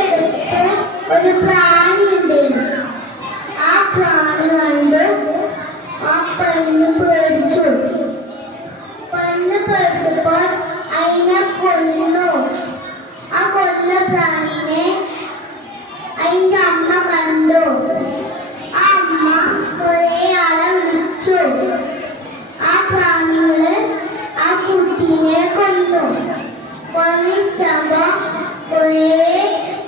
അടുത്ത് ഒരു പ്രാണി ആ പ്രാണി കണ്ട് ആ പെണ്ണ് പേടിച്ചു. പെണ്ണ് പേടിച്ചപ്പോൾ അതിനെ കൊന്നു. ആ കൊന്ന പ്രാണിനെ അതിന്റെ അമ്മ കണ്ടു. ആ അമ്മ കുറെ ആളെ വിളിച്ചു. ആ പ്രാണികൾ ആ കുട്ടീനെ കൊന്നു. കൊന്നിച്ചപ്പോ കുറെ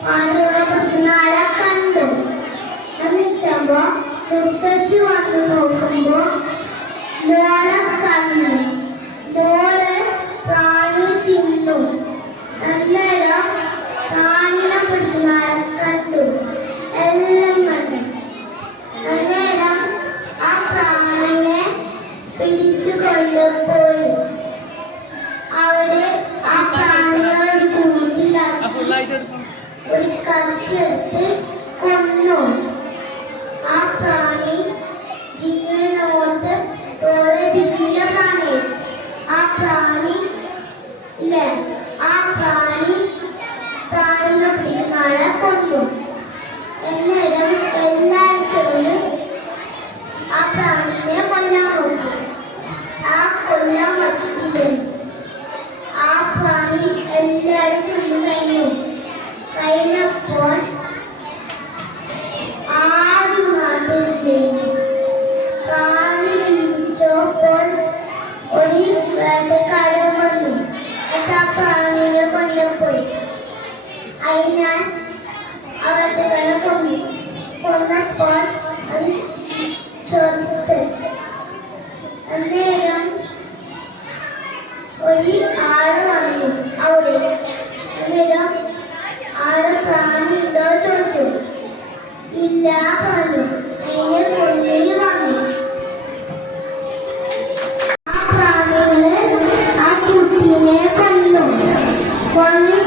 പാചകം പഠിക്കുന്ന ആളെ കണ്ടു എന്നിച്ചപ്പോ മുത്തശ്ശി വന്ന് നോക്കുമ്പോ മോളെ കണ്ണു മോൾ പ്രാണി തിന്നു അന്നേരം പ്രാണിനെ പിടിക്കുന്ന ആളെ കണ്ടു എല്ലാം കണ്ടു അന്നേരം ആ പ്രാണിനെ പിടിച്ചു കൊണ്ടുപോയി അവിടെ ആ പ്രാണിനെ ഒരു കൂട്ടിലാക്കി ഒരു കത്തിയെടുത്ത് കൊന്നു ആ പ്രാണി ജീവനോട്ട് തോളെ വലിയ പ്രാണി ആ പ്രാണി ഇല്ലേ ആ പ്രാണി പ്രാണിനെ പിടിക്കുന്ന ആളെ കൊന്നു എന്നേരം എല്ലാഴ്ചയിലും ആ പ്രാണിനെ കൊല്ലാൻ നോക്കി ആ കൊല്ലാൻ വച്ചിട്ടില്ല ആ ഒരു വേട്ടക്കാരൻ ആ കൊണ്ടുപോയി. അവിടെ അന്നേരം ആൾ പ്രാണി ഉണ്ടോ ചോദിച്ചു ഇല്ല പറഞ്ഞു അതിനെ കൊണ്ടേ വന്നു ആ പ്രാണികൾ ആ കുട്ടീനെ കൊന്നു കൊന്നു